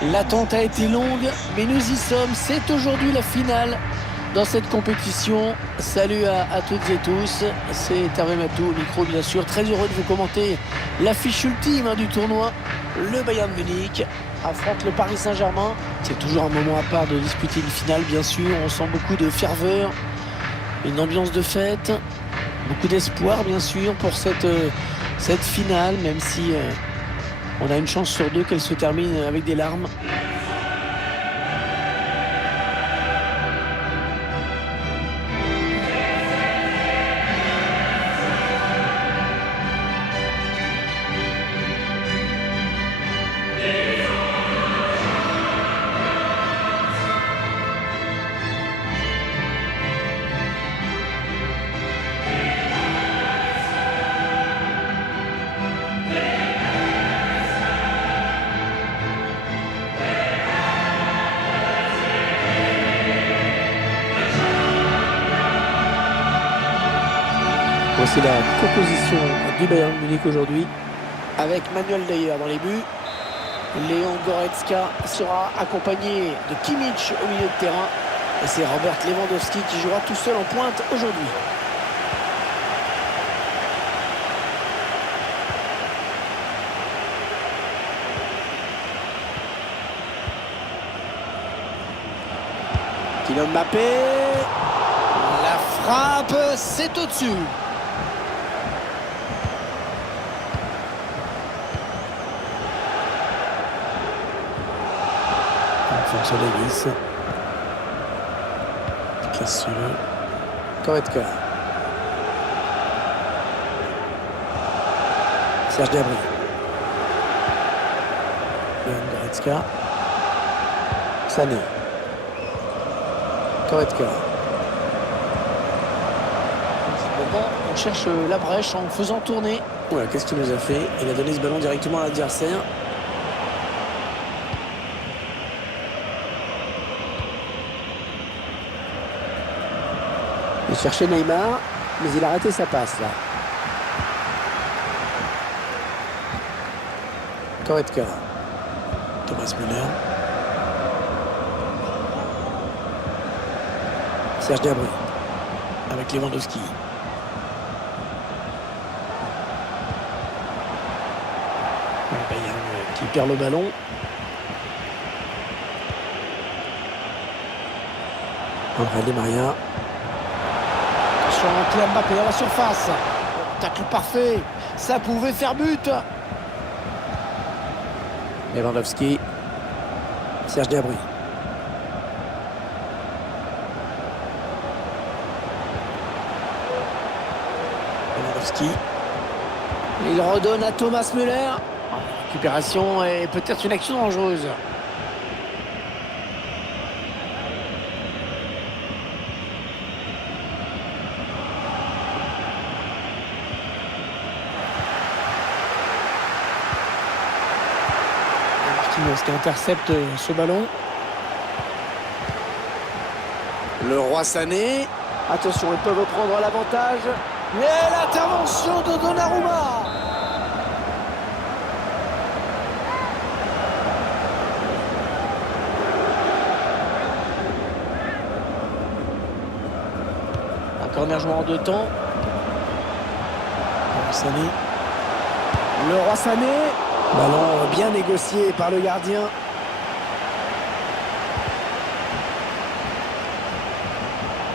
L'attente a été longue, mais nous y sommes. C'est aujourd'hui la finale dans cette compétition. Salut à toutes et tous. C'est Hervé Matou au micro, bien sûr. Très heureux de vous commenter l'affiche ultime du tournoi. Le Bayern Munich affronte le Paris Saint-Germain. C'est toujours un moment à part de disputer une finale, bien sûr. On sent beaucoup de ferveur, une ambiance de fête, beaucoup d'espoir, bien sûr, pour cette finale, même si on a une chance sur deux qu'elle se termine avec des larmes. Voici la composition du Bayern Munich aujourd'hui, avec Manuel Neuer dans les buts. Léon Goretzka sera accompagné de Kimmich au milieu de terrain. Et c'est Robert Lewandowski qui jouera tout seul en pointe aujourd'hui. Kylian Mbappé. La frappe, c'est au-dessus. Alphonso Davies. Cassio. Goretzka. Serge Gnabry. Léon Goretzka. Sané. Goretzka. On cherche la brèche en faisant tourner. Voilà, qu'est-ce qu'il nous a fait? Il a donné ce ballon directement à l'adversaire. Il cherchait Neymar, mais il a raté sa passe là. Goretzka. Thomas Müller. Serge Gnabry. Avec Lewandowski. Le Bayern qui perd le ballon. André Di Maria. Kylian Mbappé dans la surface. Tacle parfait. Ça pouvait faire but. Lewandowski. Serge Gnabry. Lewandowski. Il redonne à Thomas Müller. Récupération et peut-être une action dangereuse. Qui intercepte ce ballon. Le Roi Sané. Attention, ils peuvent prendre l'avantage. Et l'intervention de Donnarumma. Un corner joué en deux temps. Sané. Le Roi Sané. Ballon bien négocié par le gardien.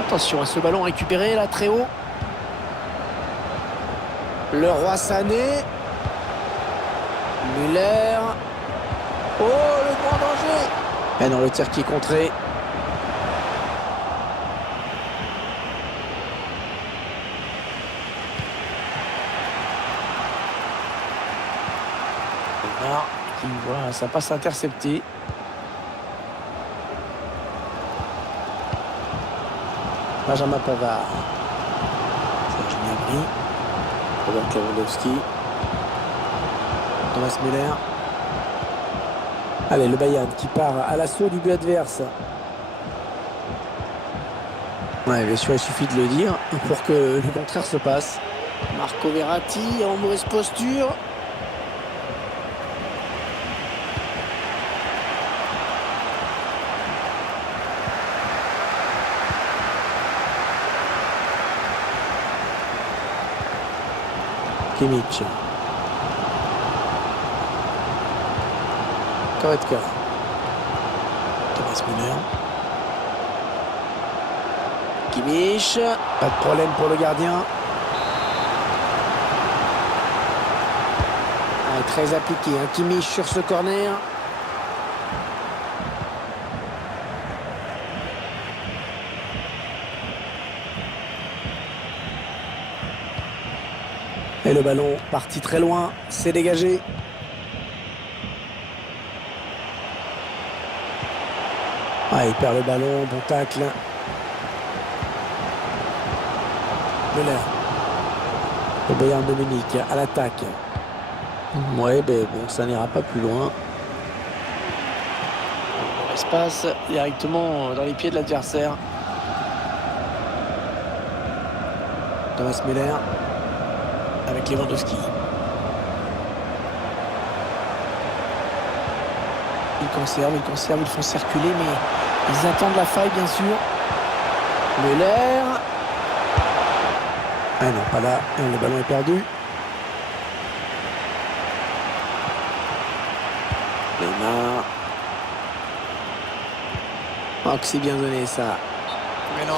Attention à ce ballon récupéré là très haut. Le Roi Sané. Müller. Oh, le grand danger. Et non, le tir qui est contré. Qui voit sa passe interceptée. Benjamin Pavard. Serge Gnabry. Robert Lewandowski. Thomas Müller. Allez, le Bayern qui part à l'assaut du but adverse. Ouais, bien sûr, il suffit de le dire pour que le contraire se passe. Marco Verratti en mauvaise posture. Kimmich. Goretzka. Thomas Müller. Kimmich. Pas de problème pour le gardien. Ah, très appliqué, hein, Kimmich sur ce corner. Et le ballon parti très loin, c'est dégagé. Ah, il perd le ballon, bon tacle. Müller. Le Bayern de Munich à l'attaque. Ouais, ben bon, ça n'ira pas plus loin. Espace directement dans les pieds de l'adversaire. Thomas Müller avec Lewandowski. Ils font circuler, mais ils attendent la faille, bien sûr. Müller. Ah non, pas là. Le ballon est perdu. Neymar. Oh, que c'est bien donné, ça. Mais non,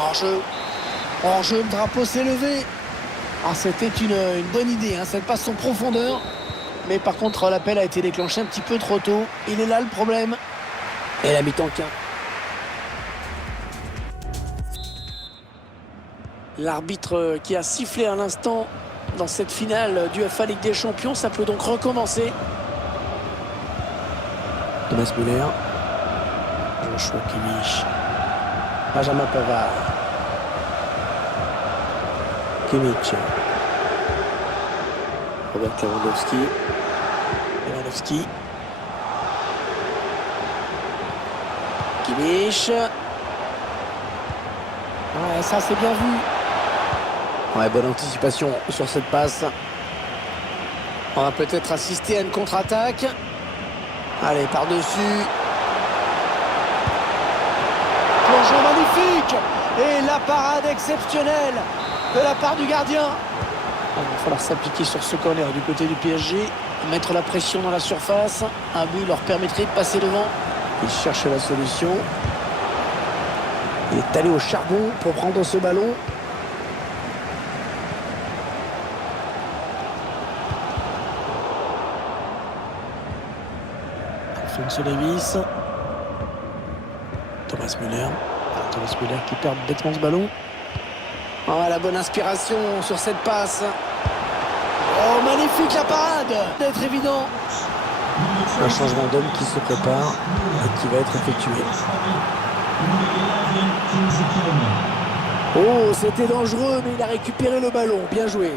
hors-jeu, le drapeau s'est levé. Ah, c'était une bonne idée, hein. Cette passe en profondeur. Mais par contre, l'appel a été déclenché un petit peu trop tôt. Il est là le problème. Et la mi-temps tient. L'arbitre qui a sifflé à l'instant dans cette finale du UEFA Ligue des Champions, ça peut donc recommencer. Thomas Müller. Joshua Kimmich. Benjamin Pavard. Kimmich. Robert Lewandowski. Kimmich. Ouais, ça c'est bien vu. Ouais, bonne anticipation sur cette passe. On va peut-être assister à une contre-attaque. Allez, par-dessus. Plongeon magnifique. Et la parade exceptionnelle de la part du gardien. Il va falloir s'appliquer sur ce corner du côté du PSG. Mettre la pression dans la surface. Un but leur permettrait de passer devant. Il cherche la solution. Il est allé au charbon pour prendre ce ballon. Alphonso Davies. Thomas Müller. Thomas Müller qui perd bêtement ce ballon. Oh, la bonne inspiration sur cette passe. Oh, magnifique la parade d'être évident. Un changement d'homme qui se prépare et qui va être effectué. Oh, c'était dangereux, mais il a récupéré le ballon. Bien joué.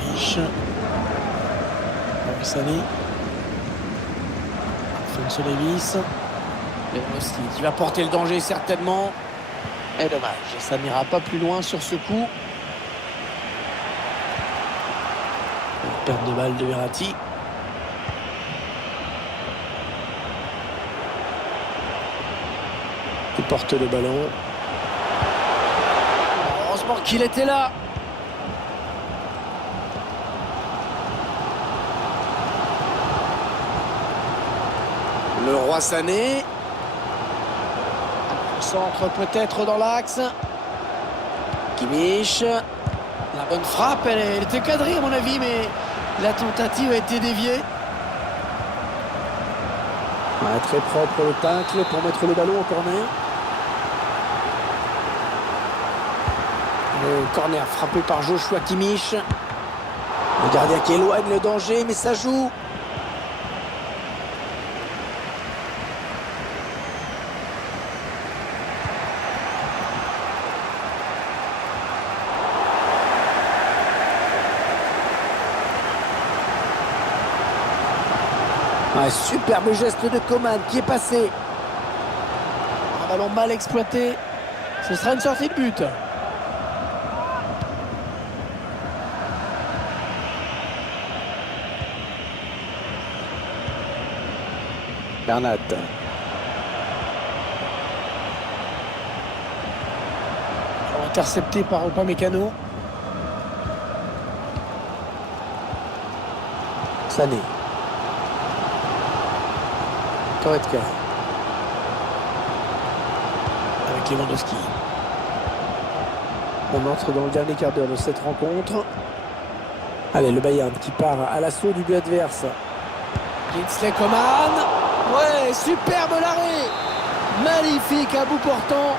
Mich. Sané. Alphonso Davies. Lewandowski qui va porter le danger certainement. Et dommage, ça n'ira pas plus loin sur ce coup. Perte de balle de Verratti. Il porte le ballon. Heureusement qu'il était là. Le Roi Sané. Centre peut-être dans l'axe. Kimmich. La bonne frappe, elle était cadrée à mon avis, mais la tentative a été déviée. Ouais, très propre le tacle pour mettre le ballon au corner. Le corner frappé par Joshua Kimmich. Le gardien qui éloigne le danger, mais ça joue. Un superbe geste de Coman qui est passé. Un ballon mal exploité. Ce sera une sortie de but. Bernat. Intercepté par Upamecano. Sané. Goretzka. Avec Lewandowski. On entre dans le dernier quart d'heure de cette rencontre. Allez, le Bayern qui part à l'assaut du but adverse. Kingsley Coman. Ouais, superbe l'arrêt. Magnifique à bout portant.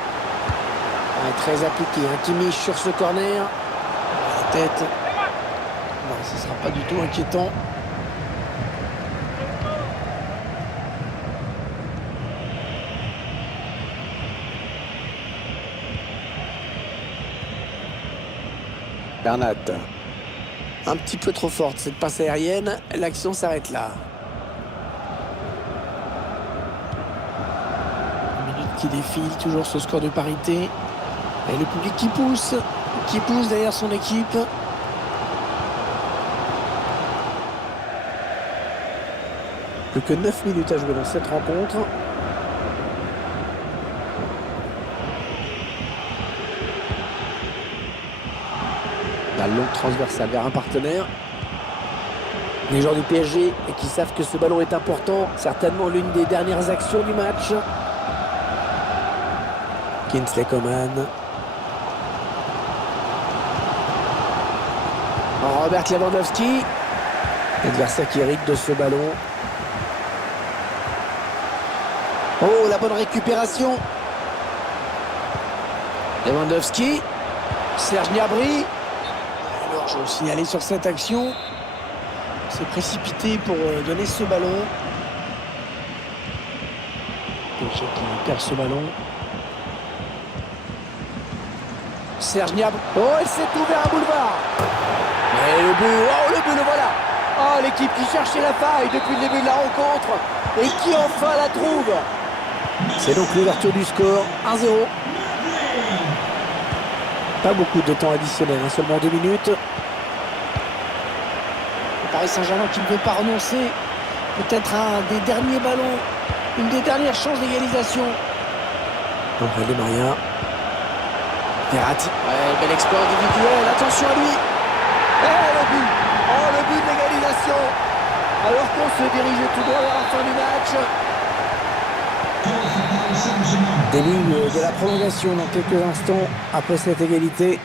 Ouais, très appliqué, hein, Kimmich sur ce corner. La tête. Non, ce ne sera pas du tout inquiétant. Bernat. Un petit peu trop forte cette passe aérienne. L'action s'arrête là. Une minute qui défile, toujours ce score de parité. Et le public qui pousse derrière son équipe. Plus que 9 minutes à jouer dans cette rencontre. La longue transversale vers un partenaire. Les joueurs du PSG qui savent que ce ballon est important. Certainement l'une des dernières actions du match. Kingsley Coman. Robert Lewandowski. L'adversaire qui hérite de ce ballon. Oh, la bonne récupération. Lewandowski. Serge Gnabry. Alors, je veux signaler sur cette action. C'est précipité pour donner ce ballon. PSG qui perd ce ballon. Serge Gnabry. Oh, il s'est ouvert un boulevard. Et le but, oh le but, le voilà. Oh, l'équipe qui cherchait la faille depuis le début de la rencontre et qui enfin la trouve. C'est donc l'ouverture du score, 1-0. Pas beaucoup de temps additionnel, hein, seulement 2 minutes. Le Paris Saint-Germain qui ne veut pas renoncer. Peut-être un des derniers ballons, une des dernières chances d'égalisation. André Di Maria. Verratti. Ouais, bel exploit individuel, attention à lui. Et le but. Oh, le but de l'égalisation. Alors qu'on se dirigeait tout droit vers la fin du match. Début de la prolongation dans quelques instants après cette égalité.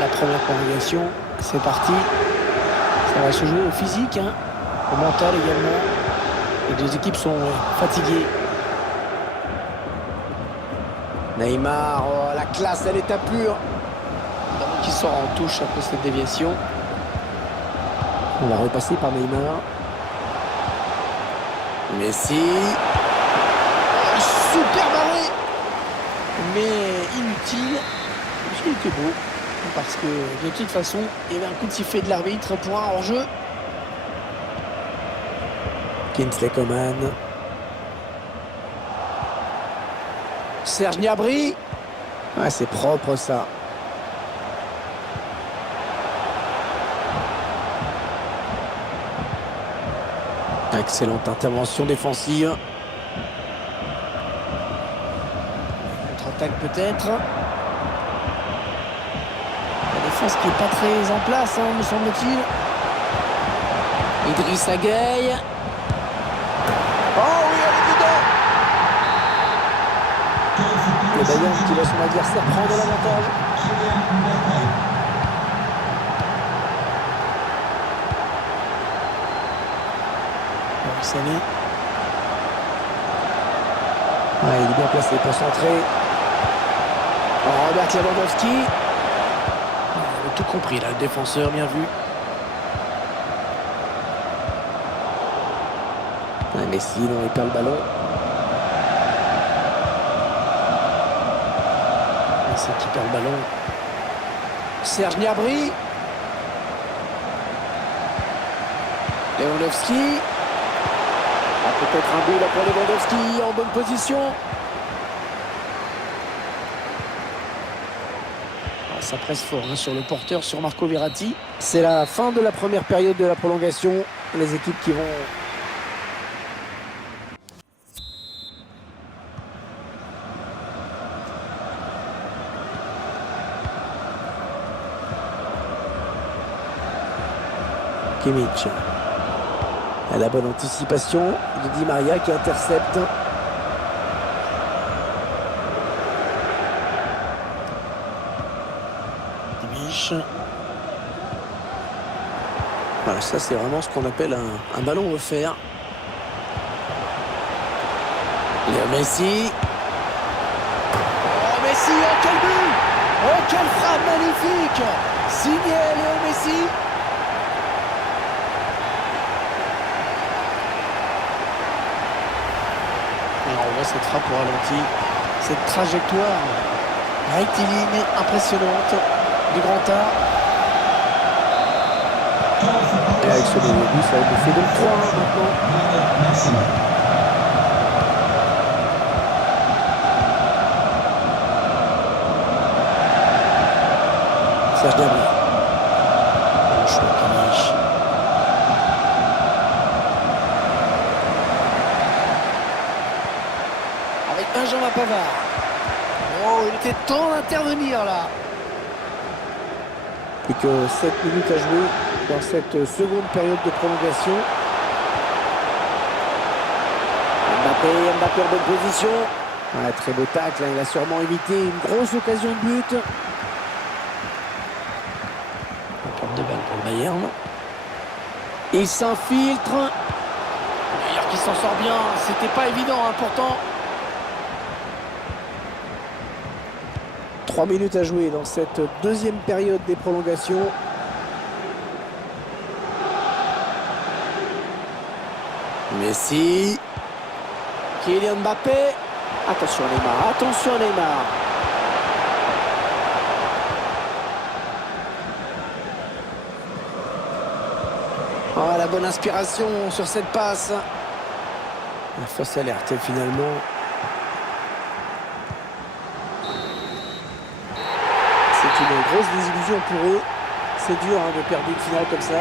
La première prolongation, c'est parti. Ça va se jouer au physique, hein, au mental également. Les deux équipes sont fatiguées. Neymar, oh, la classe à l'état pur. Qui sort en touche après cette déviation. On va repasser par Neymar. Messi. Super barré. Mais inutile. Parce qu'il était beau. Parce que de toute façon, il y avait un coup de sifflet de l'arbitre pour un hors-jeu. Kingsley Coman. Serge Gnabry. Ah, c'est propre ça. Excellente intervention défensive. Contre-attaque peut-être. La défense qui n'est pas très en place, hein, me semble-t-il. Idrissa Gueye. Oh oui, elle est dedans. Le Bayern qui voit son adversaire prendre l'avantage. Sané. Ouais, il est bien placé pour centrer. Robert Lewandowski. Il a tout compris là, le défenseur, bien vu. Ouais, Messi, non, il perd le ballon. Messi qui perd le ballon. Serge Gnabry. Lewandowski. Peut-être un but là pour Lewandowski en bonne position. Ça presse fort, hein, sur le porteur, sur Marco Verratti. C'est la fin de la première période de la prolongation. Les équipes qui vont Kimmich. À la bonne anticipation de Di Maria qui intercepte. Kimmich. Voilà, ça c'est vraiment ce qu'on appelle un ballon offert. Léo Messi. Oh Messi, oh quel but! Oh quelle frappe magnifique! Signé Léo Messi. Alors on voit cette frappe au ralenti, cette trajectoire rectiligne impressionnante du grand art. Et avec ce début, ça nous fait donc 3-1 maintenant. Serge Gnabry. Le choix de Kimmich. Avec Benjamin Pavard. Oh, il était temps d'intervenir là. Plus que 7 minutes à jouer dans cette seconde période de prolongation. Mbappé en bonne position. Ouais, très beau tacle, hein. Il a sûrement évité une grosse occasion de but. Porte de balle pour le Bayern. Il s'infiltre. D'ailleurs qui s'en sort bien. C'était pas évident, hein, pourtant. 3 minutes à jouer dans cette deuxième période des prolongations. Messi. Kylian Mbappé. Attention Neymar, attention Neymar. Oh, la bonne inspiration sur cette passe. La fausse alerte finalement. C'est une grosse désillusion pour eux. C'est dur, hein, de perdre une finale comme ça.